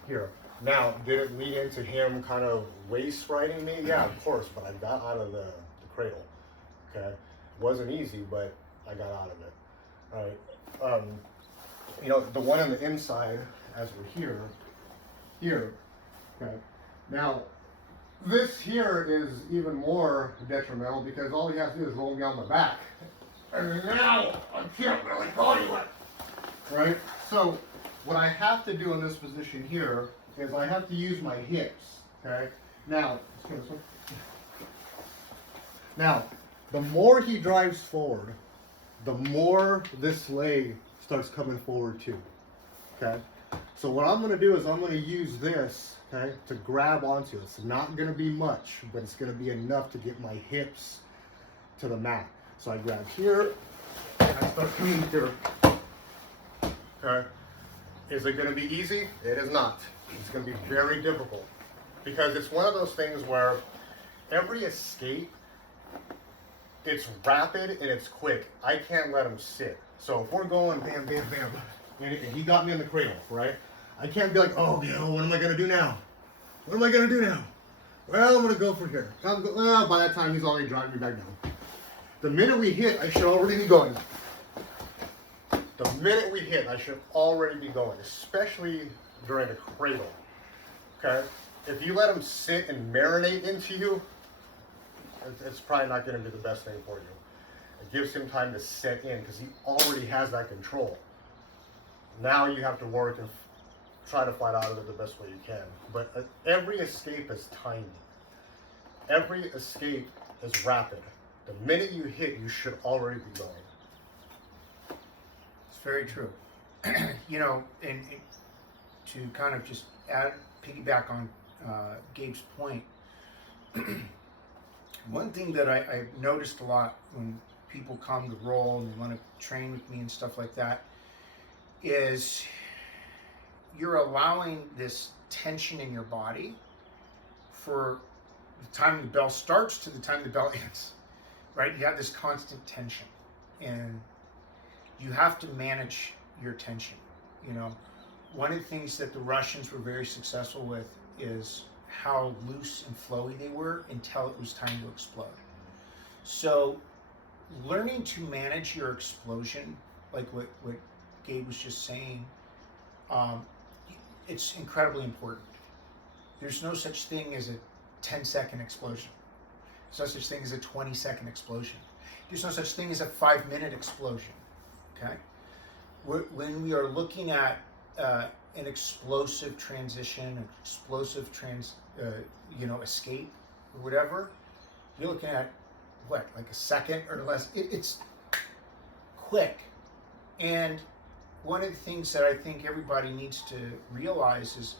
here. Now, did it lead into him kind of waist riding me? Yeah, of course, but I got out of the cradle. Okay, it wasn't easy, but I got out of it. All right. You know, the one on the inside, as we're here, okay. Now, this here is even more detrimental because all he has to do is roll me on the back. And now, I can't really go anywhere. Right? So, what I have to do in this position here is I have to use my hips, okay? Now, let's go this way. Now, the more he drives forward, the more this leg starts coming forward too, okay? So what I'm gonna do is I'm gonna use this, okay, to grab onto. It's not gonna be much, but it's gonna be enough to get my hips to the mat. So I grab here, and I start coming through, okay? Is it gonna be easy? It is not. It's gonna be very difficult because it's one of those things where every escape, it's rapid and it's quick. I can't let him sit. So if we're going bam, bam, bam, and he got me in the cradle, right? I can't be like, oh, you know, what am I gonna do now? What am I gonna do now? well, I'm gonna go for here. Well, by that time, he's already driving me back down. The minute we hit, I should already be going. The minute we hit, I should already be going, especially during the cradle. Okay? If you let him sit and marinate into you, it's probably not going to be the best thing for you. It gives him time to set in because he already has that control. Now you have to work and try to fight out of it the best way you can. But every escape is tiny. Every escape is rapid. The minute you hit, you should already be going. It's very true. You know, and to kind of just piggyback on Gabe's point, one thing that I've noticed a lot when people come to roll and they want to train with me and stuff like that is you're allowing this tension in your body for the time the bell starts to the time the bell ends, right? You have this constant tension, and you have to manage your tension. You know, one of the things that the Russians were very successful with is how loose and flowy they were until it was time to explode. So learning to manage your explosion, like what Gabe was just saying, it's incredibly important. There's no such thing as a 10-second explosion. There's no such thing as a 20-second explosion. There's no such thing as a 5-minute explosion. Okay? When we are looking at an explosive transition, an explosive escape or whatever, you're looking at what, like a second or less. It's quick. And one of the things that I think everybody needs to realize is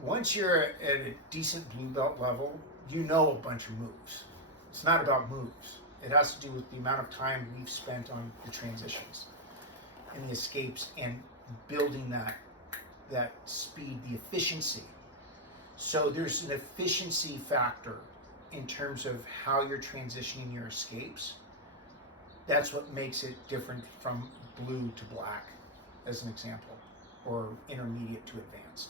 once you're at a decent blue belt level, you know a bunch of moves. It's not about moves. It has to do with the amount of time we've spent on the transitions and the escapes and building that speed, the efficiency. So there's an efficiency factor in terms of how you're transitioning your escapes. That's what makes it different from blue to black, as an example, or intermediate to advanced.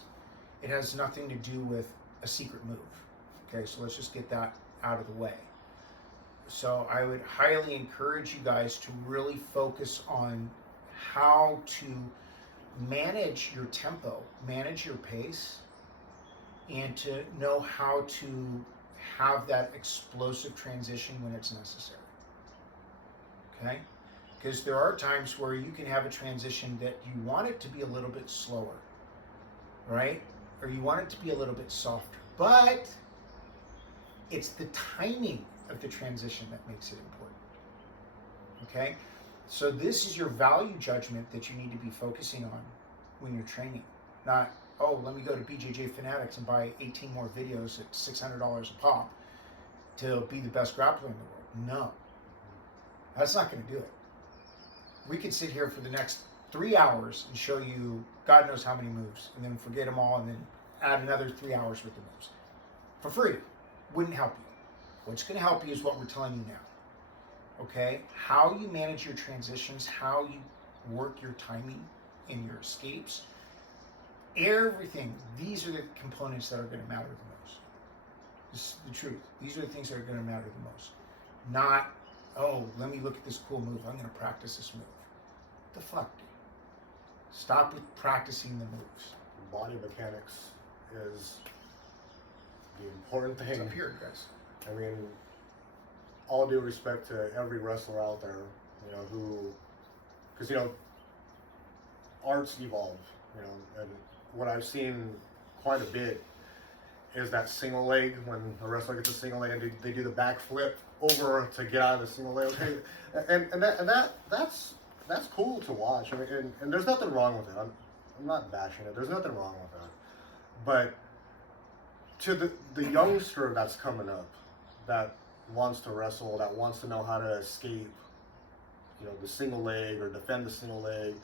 It has nothing to do with a secret move. Okay, so let's just get that out of the way. So I would highly encourage you guys to really focus on how to manage your tempo, manage your pace, and to know how to have that explosive transition when it's necessary. Okay? Because there are times where you can have a transition that you want it to be a little bit slower, right? Or you want it to be a little bit softer. But it's the timing of the transition that makes it important. Okay? So this is your value judgment that you need to be focusing on when you're training. Not, oh, let me go to BJJ Fanatics and buy 18 more videos at $600 a pop to be the best grappler in the world. No. That's not going to do it. We could sit here for the next 3 hours and show you God knows how many moves, and then forget them all, and then add another 3 hours with the moves. For free. Wouldn't help you. What's going to help you is what we're telling you now. Okay? How you manage your transitions, how you work your timing in your escapes, everything. These are the components that are going to matter the most. This is the truth. These are the things that are going to matter the most. Not, oh, let me look at this cool move. I'm going to practice this move. What the fuck, dude? Stop with practicing the moves. Body mechanics is the important thing. It's up here, guys. I mean, all due respect to every wrestler out there, you know, who, because, you know, arts evolve, you know, and what I've seen quite a bit is that single leg, when a wrestler gets a single leg and they do the back flip over to get out of the single leg, okay? and that's cool to watch. I mean, and there's nothing wrong with it. I'm not bashing it. There's nothing wrong with that. But to the youngster that's coming up, that wants to wrestle, that wants to know how to escape, you know, the single leg or defend the single leg,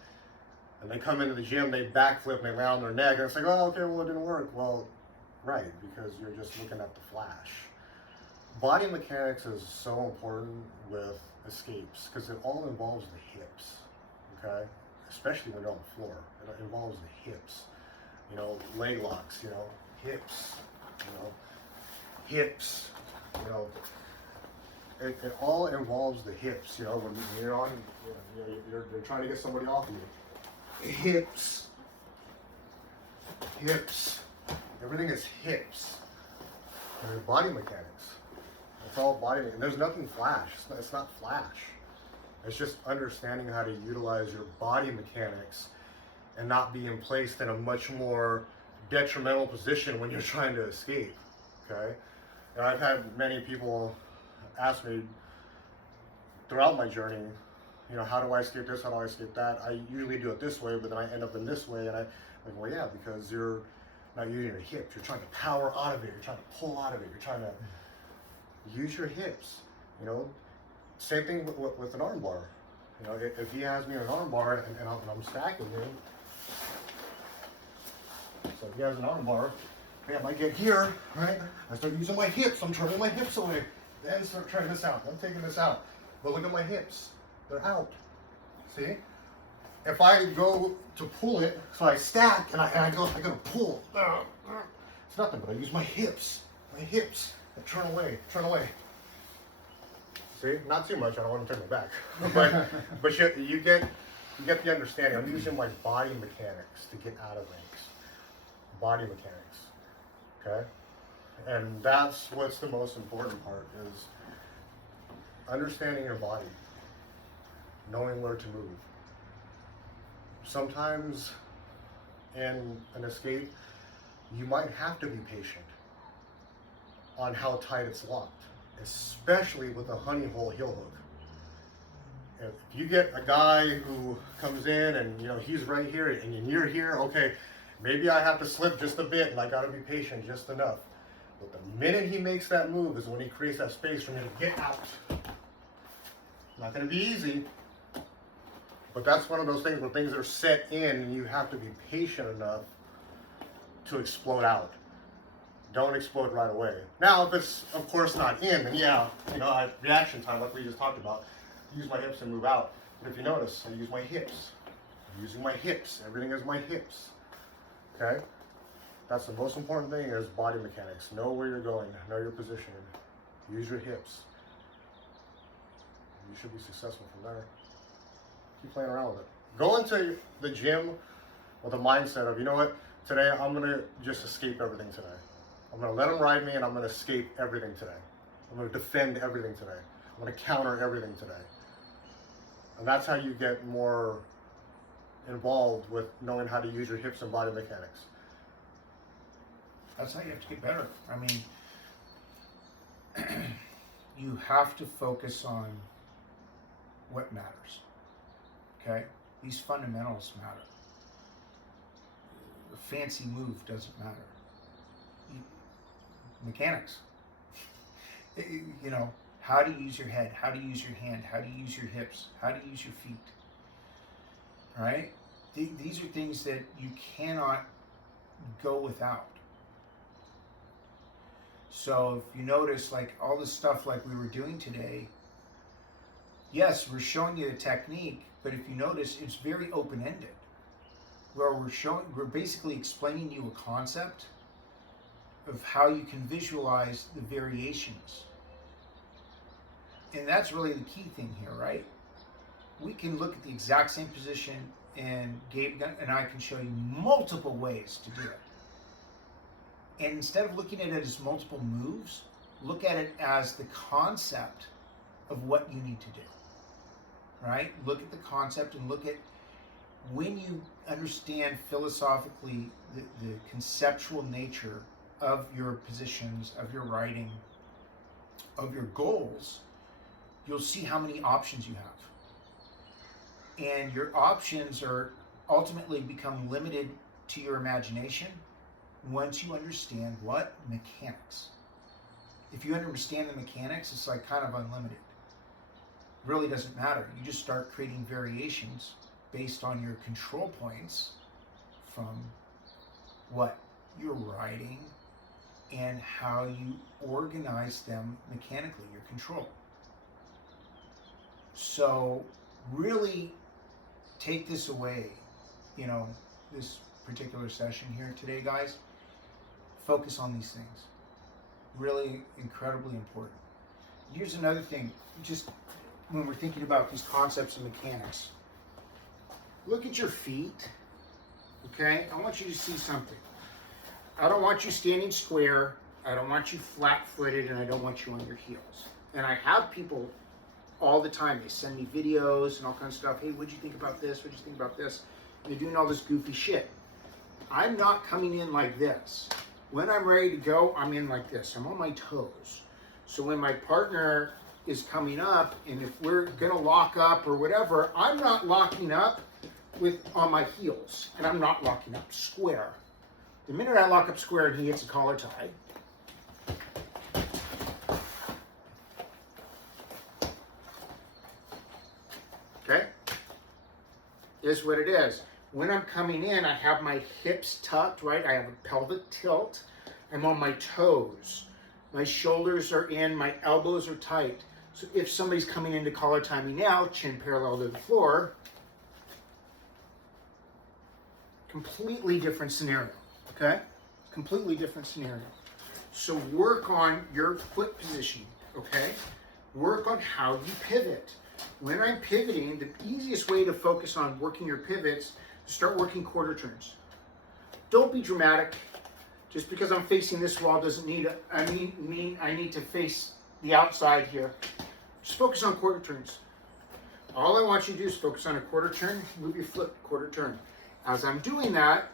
and they come into the gym, they backflip, and they lay on their neck, and it's like, oh, okay, well, it didn't work. Well, right, because you're just looking at the flash. Body mechanics is so important with escapes because it all involves the hips, okay? Especially when you're on the floor. It involves the hips. You know, leg locks, you know, hips, you know. hips, you know, it all involves the hips, you know, when you're on, you know, you're trying to get somebody off of you. Hips, everything is hips. And your body mechanics. It's all body, and there's nothing flash. It's not flash. It's just understanding how to utilize your body mechanics and not being placed in a much more detrimental position when you're trying to escape, okay? And I've had many people ask me throughout my journey, you know, how do I escape this, how do I escape that? I usually do it this way, but then I end up in this way, and I'm like, well, yeah, because you're not using your hips. You're trying to power out of it. You're trying to pull out of it. You're trying to use your hips, you know? Same thing with an arm bar. You know, if he has me in an arm bar and I'm stacking him, so if he has an arm bar, bam, I get here, right? I start using my hips. I'm turning my hips away. Then start trying this out. I'm taking this out. But look at my hips. They're out. See? If I go to pull it, so I stack and I gotta pull. It's nothing, but I use my hips. My hips. I turn away. Turn away. See, not too much. I don't want to turn my back, but you get the understanding. I'm using my body mechanics to get out of things. Body mechanics, okay, and that's what's the most important part is understanding your body, knowing where to move. Sometimes in an escape, you might have to be patient on how tight it's locked. Especially with a honey hole heel hook. If you get a guy who comes in and, you know, he's right here and you're here, okay, maybe I have to slip just a bit and I gotta be patient just enough. But the minute he makes that move is when he creates that space for me to get out. Not gonna be easy, but that's one of those things where things are set in and you have to be patient enough to explode out. Don't explode right away. Now, if it's, of course, not in, then yeah, you know, I have reaction time, like we just talked about. Use my hips and move out. But if you notice, I use my hips. I'm using my hips. Everything is my hips. Okay? That's the most important thing is body mechanics. Know where you're going. Know your position. Use your hips. You should be successful from there. Keep playing around with it. Go into the gym with a mindset of, you know what, today I'm going to just escape everything today. I'm going to let them ride me and I'm going to escape everything today. I'm going to defend everything today. I'm going to counter everything today. And that's how you get more involved with knowing how to use your hips and body mechanics. That's how you have to get better. I mean, you have to focus on what matters. Okay? These fundamentals matter. A fancy move doesn't matter. Mechanics. You know, how to use your head, how to use your hand, how to use your hips, how to use your feet. All right? These are things that you cannot go without. So if you notice, like all the stuff like we were doing today, yes, we're showing you the technique, but if you notice, it's very open-ended. Where we're basically explaining you a concept of how you can visualize the variations. And that's really the key thing here, right? We can look at the exact same position and Gabe and I can show you multiple ways to do it. And instead of looking at it as multiple moves, look at it as the concept of what you need to do, right? Look at the concept and look at when you understand philosophically the conceptual nature of your positions, of your writing, of your goals, you'll see how many options you have. And your options are ultimately become limited to your imagination once you understand what? Mechanics. If you understand the mechanics, it's like kind of unlimited. It really doesn't matter. You just start creating variations based on your control points from what you're writing and how you organize them mechanically, your control. So really take this away, you know, this particular session here today, guys. Focus on these things. Really incredibly important. Here's another thing, just when we're thinking about these concepts of mechanics. Look at your feet, okay? I want you to see something. I don't want you standing square, I don't want you flat-footed, and I don't want you on your heels. And I have people all the time, they send me videos and all kinds of stuff. Hey, what'd you think about this? What'd you think about this? And they're doing all this goofy shit. I'm not coming in like this. When I'm ready to go, I'm in like this. I'm on my toes. So when my partner is coming up, and if we're gonna lock up or whatever, I'm not locking up on my heels, and I'm not locking up square. The minute I lock up square and he hits a collar tie, okay, is what it is. When I'm coming in, I have my hips tucked, right? I have a pelvic tilt. I'm on my toes. My shoulders are in, my elbows are tight. So if somebody's coming in to collar tie me now, chin parallel to the floor, completely different scenario, okay? Completely different scenario. So work on your foot position, okay? Work on how you pivot. When I'm pivoting, the easiest way to focus on working your pivots is start working quarter turns. Don't be dramatic. Just because I'm facing this wall doesn't mean I need to face the outside here. Just focus on quarter turns. All I want you to do is focus on a quarter turn, move your foot quarter turn. As I'm doing that,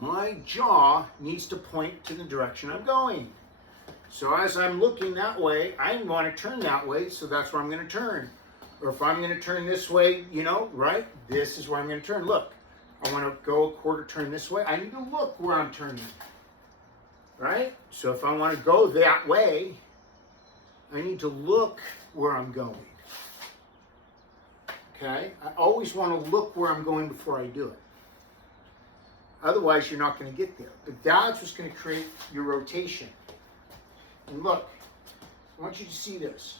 my jaw needs to point to the direction I'm going. So as I'm looking that way, I want to turn that way, so that's where I'm going to turn. Or if I'm going to turn this way, you know, right? This is where I'm going to turn. Look, I want to go a quarter turn this way. I need to look where I'm turning. Right? So if I want to go that way, I need to look where I'm going. Okay? I always want to look where I'm going before I do it. Otherwise, you're not going to get there. But that's what's going to create your rotation. And look, I want you to see this.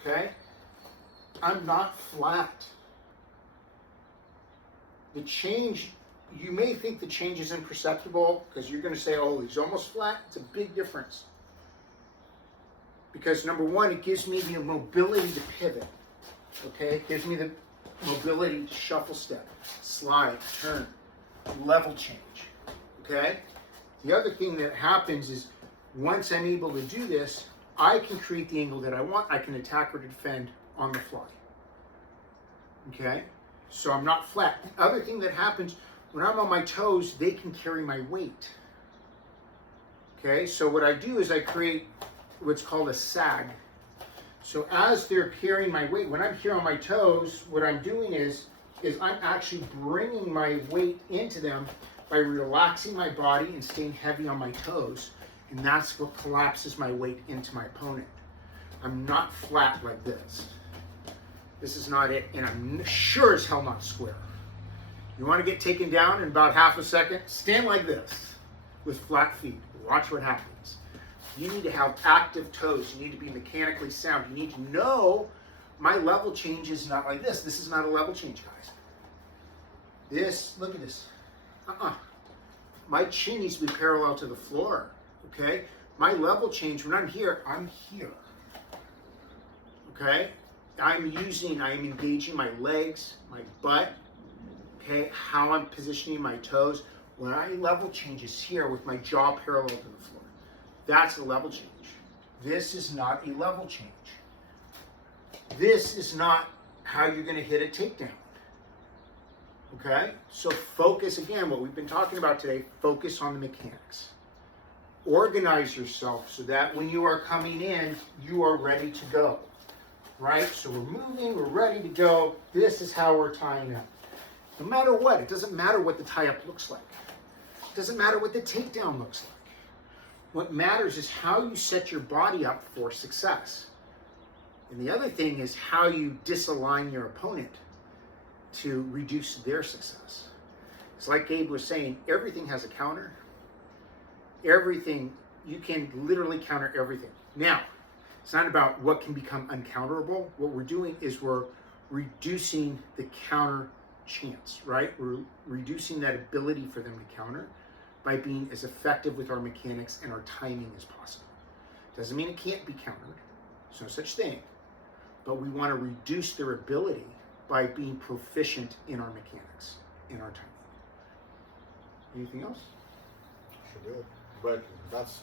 Okay? I'm not flat. The change, you may think the change is imperceptible because you're going to say, oh, he's almost flat. It's a big difference. Because number one, it gives me the mobility to pivot. Okay? It gives me the mobility to shuffle step, slide, turn, level change. Okay? The other thing that happens is once I'm able to do this, I can create the angle that I want. I can attack or defend on the fly. Okay? So I'm not flat. The other thing that happens, when I'm on my toes, they can carry my weight. Okay? So what I do is I create what's called a sag. So as they're carrying my weight, when I'm here on my toes, what I'm doing is I'm actually bringing my weight into them by relaxing my body and staying heavy on my toes. And that's what collapses my weight into my opponent. I'm not flat like this. This is not it, and I'm sure as hell not square. You want to get taken down in about half a second? Stand like this with flat feet. Watch what happens. You need to have active toes. You need to be mechanically sound. You need to know my level change is not like this. This is not a level change, guys. This, look at this. My chin needs to be parallel to the floor, okay? My level change, when I'm here, okay? I'm engaging my legs, my butt, okay? How I'm positioning my toes. When I level change is here with my jaw parallel to the floor. That's a level change. This is not a level change. This is not how you're gonna hit a takedown. Okay? So focus, again, what we've been talking about today, focus on the mechanics. Organize yourself so that when you are coming in, you are ready to go. Right? So we're moving, we're ready to go. This is how we're tying up. No matter what, it doesn't matter what the tie-up looks like. It doesn't matter what the takedown looks like. What matters is how you set your body up for success. And the other thing is how you disalign your opponent to reduce their success. It's like Gabe was saying, everything has a counter. Everything, you can literally counter everything. Now, it's not about what can become uncounterable. What we're doing is we're reducing the counter chance, right? We're reducing that ability for them to counter by being as effective with our mechanics and our timing as possible. Doesn't mean it can't be countered. There's no such thing. But we want to reduce their ability by being proficient in our mechanics, in our time. Anything else? Should do it. But that's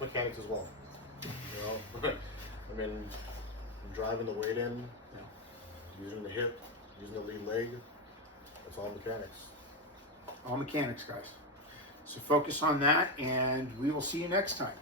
mechanics as well. You know, I mean, driving the weight in, using the hip, using the lead leg. It's all mechanics. All mechanics, guys. So focus on that, and we will see you next time.